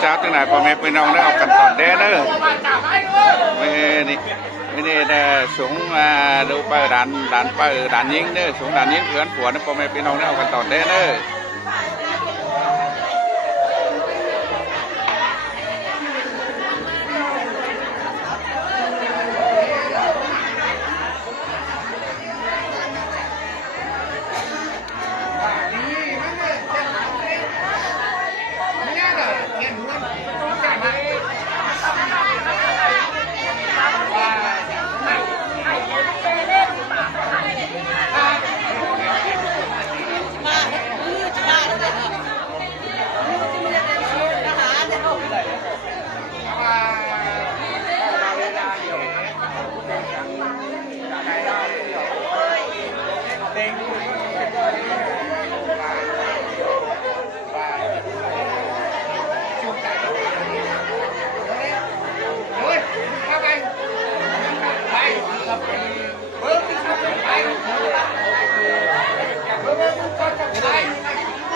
เจ้าตั้งไหนพ่อแม่พี่น้องได้เอากันตอนเด้อเนอะไม่นี่ไม่นี่เด้อสูงดูไปด่านไปด่านยิงเด้อสูงด่านยิงเพื่อนผัวนะพ่อแม่พี่น้องได้เอากันตอนเด้อเนอะ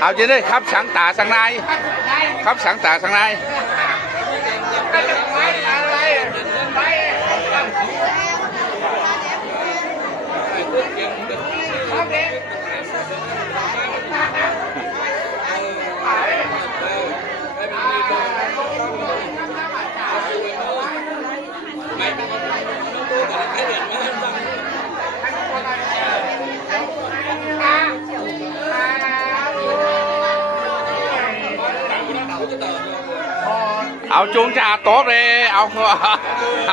เอาจะได้ครับสังตาสังนายครับสังตาสังนายเอาจุงจ่าโต๊ะเลยเอ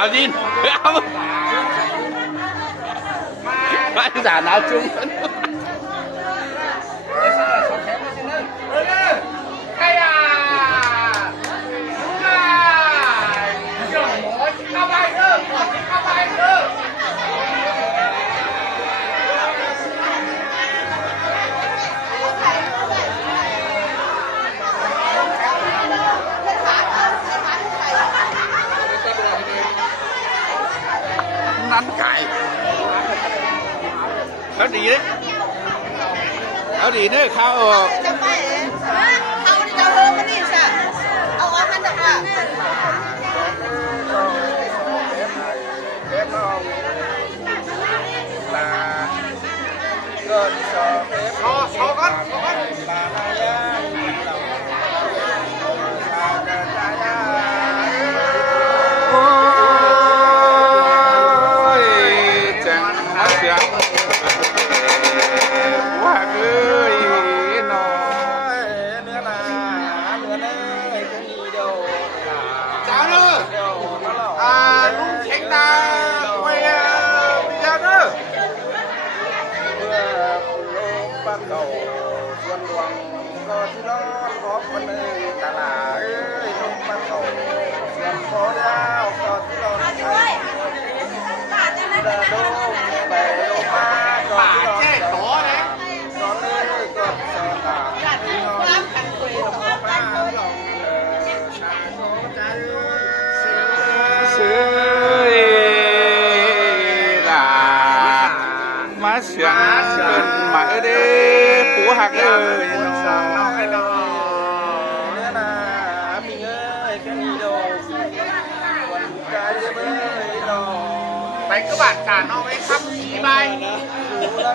ายินเอาไม่จ่าเอาจุงนั้นไก่เขาดีเลยเขาดีเนี่ยเขาจะไปเขาจะเริ่มมันนี่สิเอาอาหารจากอ่ะขอก่อนเก่าส่วนหลวงก็ที่ร้อนขอคนเลยตลาดลูกบ้านเก่าส่วนพอแล้วก็ที่ร้อนใช้เดินลงไปลงมาก็ที่ร้อนต่อเลยตอนนี้ก็สอนตาที่ร้อนป้าหลงนาโกจันซื้อลามาเสียงเป็นมาเด้ผัวหักเอ้ยน้องให้น้องเนื้อนามีเอ้ยแค่นี้โดวันกายเอ้ยน้องไปก็บาดการน้องไว้ทับผีใบ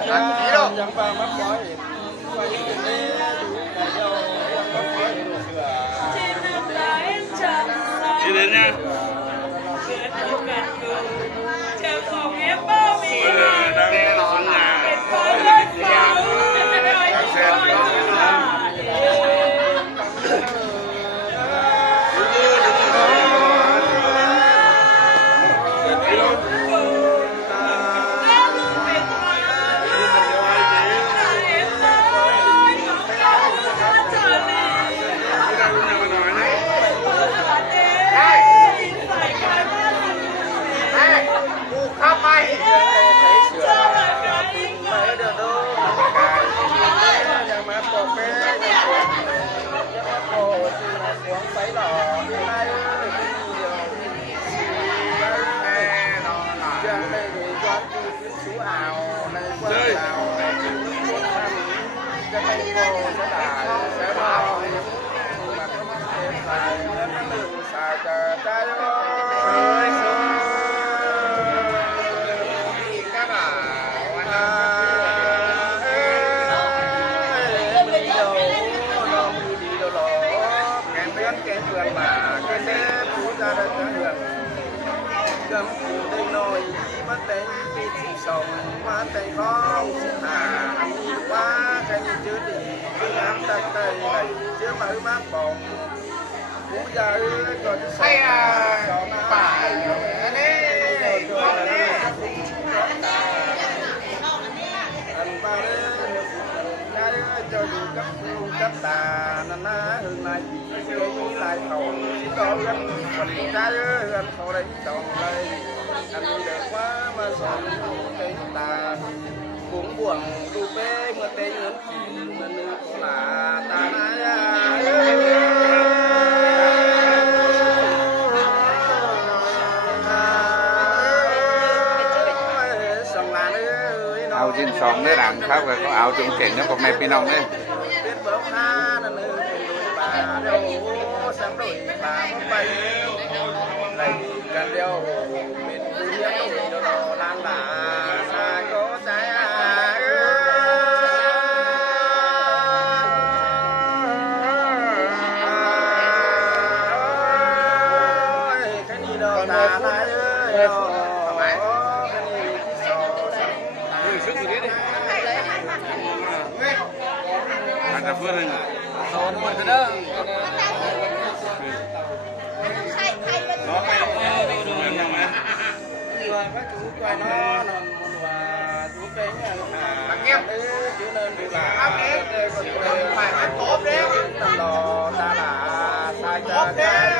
ทับผีโดยังฟังมาปล่อยว่าอยู่ในดูในเดียวยังมาปล่อยดูเสือชื่อเล่นเนี่ยแน่นอนนะ กำได้หน่อยมาแต่งปีที่สองมาแต่งของสิหาอันนี้ว่าใครชื่อดีชื่องามตั้งใจไหนชื่อมามาบ่งผู้ใหญ่ก็จะใส่ป่าอันนี้อันป่าเลยcho dù cấp cấp tà na na hương này cái lại thầu có gắn quần trái gắn thầu đấy tròn đây anh được quá mà son cái tà cũng buồn tu bê mà tên ngấn chỉ mà nữ là taเอาจินสองได้หลังครับก็เอาจงเก่งนะผมไม่พี่น้องเนี่ยsáng đổi bà không bay này cần đeo bên túi nhẫn đồ đồ lan bà xa có trái cái gì đâu ta lại ơi cái gì sức gì đấy đi anh ta phơi lên rồi nó mình đó nó phải các chú coi nó và chú cái thằng em chứ nên được là phải ăn tốt đấy lò ta là sai cha cái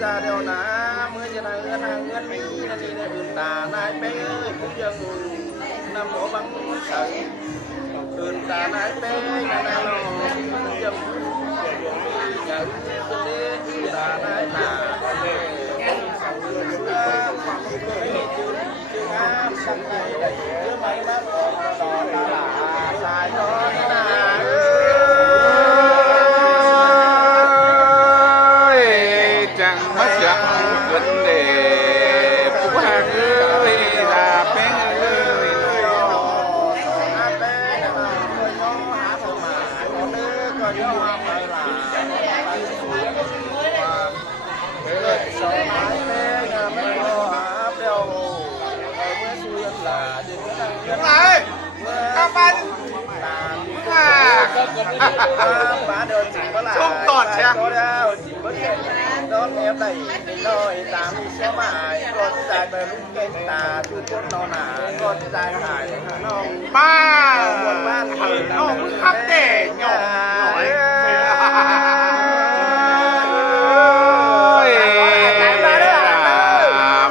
ra đeo ná mới cho này ngân mỹ là đi để ươn tà nai bé ơi cũng dân năm bộ bắn sợi ươn tà nai bé là na lo cũng dân nhớ đi tà nai tà vấn đề phú hàng ơi là bé ơi Không tọt xem đón em này nói tám sẽ bài con dài bờ lúc cây tà chú cốt nó nà con dài hải non ba nó khắp để nhỏ nói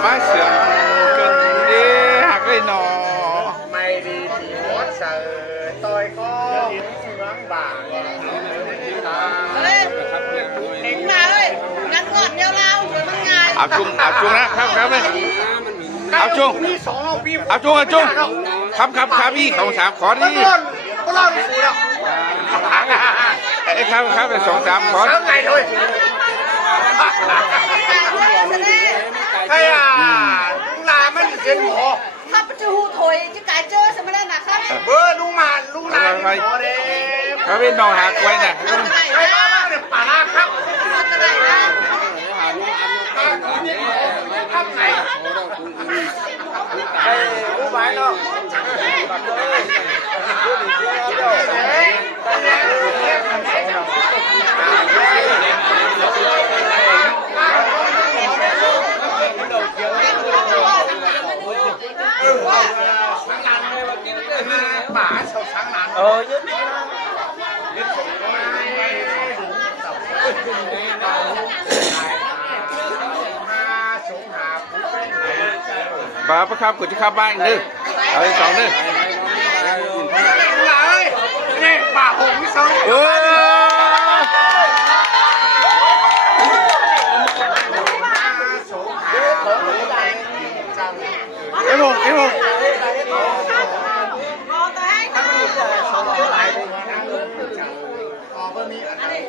má sườn cần đi hạt cái nọ mày đi thì mót sợ tôi có hướng bà Đỉnh mà ơi, ngắn gọn đeo lao rồi mất ngài. áo chung đóครับเลยáo chungครับพี่ของสามขอดิก็รอดสูแล้ว ไอ้ครับสองสามขอ 3 ngày thôi hay à là mấy chuyện mỏ Khắp chứ hù thổi chứ cái chơi sao mà đây là khắp ấy. bữa lúc mà mỏ đấy เขาเป็นน้องหากไว้น่ะ hay ba được bà la khắp Cái này ra. khắp này đây cũng phải đâu bà sao sáng nản nhất bà bắt khắp của chị khắp ba anh nữa ở sòng nữa lại nè bà hùng sao em không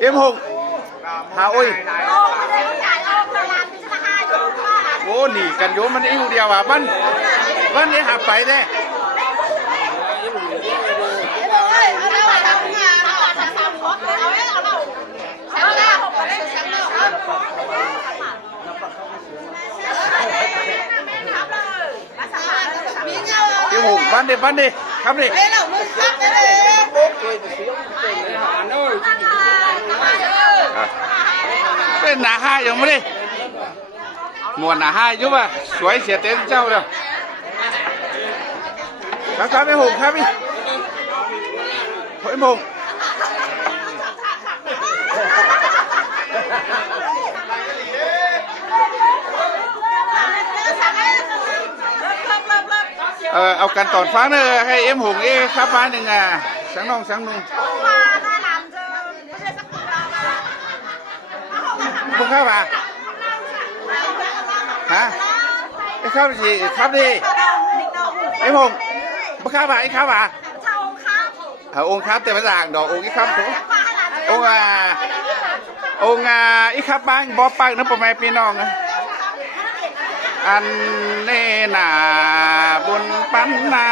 เอ็มหงหาโอ้ยโอ้หนีกันโยมันอิ่วเดียวอ่ะมันนี่หาไปเด้เอ็มหงบ้านดิครับดิเป็นหนาห้ายังไม่ได้หมวนหนาห้ายุ่ป่ะสวยเสียเต็มเจ้าเลยครับไอ้หงครับพี่ไอ้หงเอากันตอนฟังเนอะให้เอ็มหงครับบ้านหนึ่งอ่ะสังน้องพวกข้าวป่ะฮะไอ้ข้าวสิครับดิไอ้หงพวกข้าวป่ะไอ้ข้าวป่ะองค์ครับแต่มาจากดอกองค์อีครับผมองค์อีครับบ้างบอปังนะพ่อแม่พี่น้องนะอันเน่นาบุญปันนา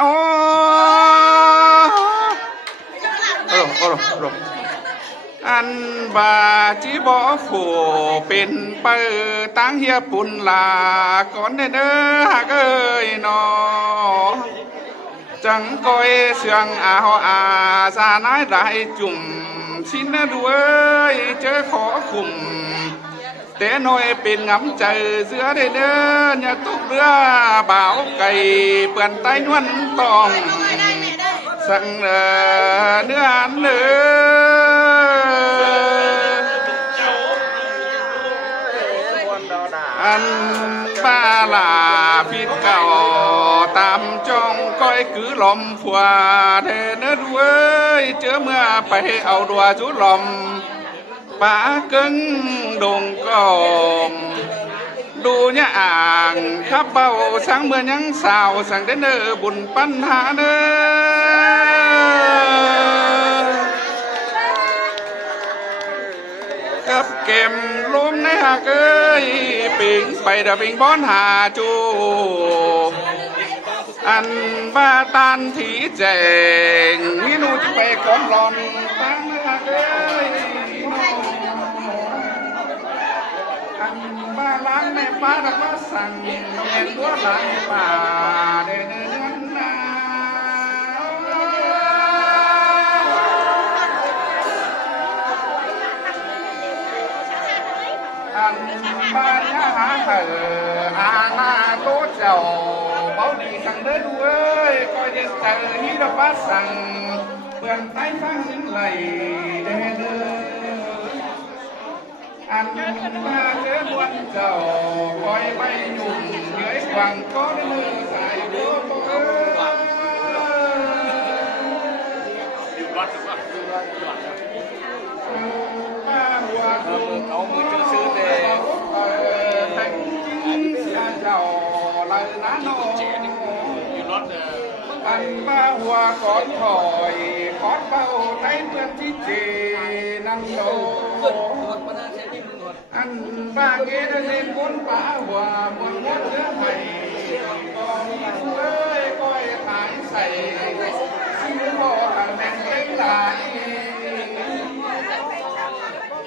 โอ้อันบาจีบอฝูเป็นเปิดตั้งเฮียปุ่นลาก่อนเด้อฮักเอ้ยนอจังก้อยเสียงอาสานายได้จุ่มชิ้นด้วยเจอขอคุมแต่น้อยเป็นงำใจเสือได้เดินอย่าตุกเรือบ่าวไก่เปื่อนไต้นวลตองสั่งเนื้อเนื้ออันป้าลาพิษเก่าตามจ้องก้อยคือลมฝัวเทเนื้อด้วยเจอเมื่อไปเอาดัวจุลมป่ากึ่งดงกอมดูเนี่ยอ่างขับเบาสังเมื่อยังสาวสั่งได้เนอบุญปัญหาเนอกับเก็มลมในหากเอ้ยปิงไปดะปิงบอนหาจูอันบ้าตันถีแจงนี่นูจะไปกอมหลอนตั้งหากเอ้ยบ้าล้างในป่าตะก็สั่งเห็นตัวหลังป่าเดินนาอันบ้านยาหาอาณาโตเจ้าเบาดีสั่งเด้อด้วยก็ยังเจอที่ตะป้าสั่งเปื่อนไต้ฟังสิ้นไหลเด้ออันมาเจอบวนเจ้าคอยไปหนุ่มเหนื่อยกวังก็ได้มือสายบัวโป้มาหัวเอามือจะซื้อแต่แทงจริงเสียเจ้าเลยนะน้องอันมาหัวกอดถอยกอดเบาไต้เพื่อนที่เจนั่งโตอันบ้าเกดเล่นบนป่าหัวบนมดเนื้อไผ่ก็มีผู้เอ้ยก้อยขายใส่ซื้อบ่อต่างแดงเล็กหลาย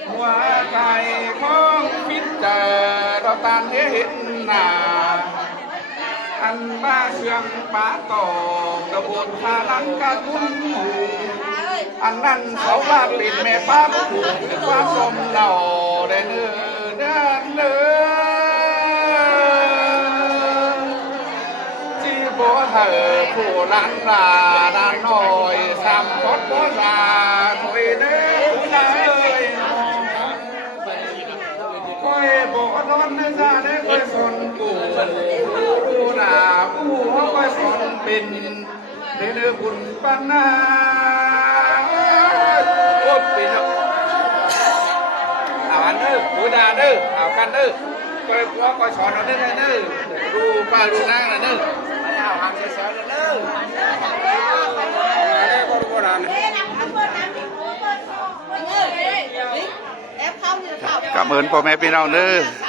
หัวไก่ของพิษเจอเราตานเห็นหน้าอันบ้าเชื่องป่าตอกตะบนพาลังกะตุ้นอันนั้นเขาว่าเป็นแม่ป้าผู้ว่าสมเหล่าได้เนื้อจีบเธอผู้ล้านลาด้านน้อยสามกดบ่ลาถอยเนื้อเลยก้อยบ่นอนในซาได้ก้อยสนกูผู้หน้าผู้เขาก้อยสนเป็นได้เนื้อบุญปัญนาโอ้เป็นเอาอันเด้อผู้ด่าเด้อเอากันเด้อก้อยพ่อก้อยสอนเราเด้อเด้อดูป้าดูนางนะเด้อเอาหางเสียๆเด้อเอาได้บ่รู้บ่นาน กับเอิญพ่อแม่พี่น้องเด้อ ค่ะ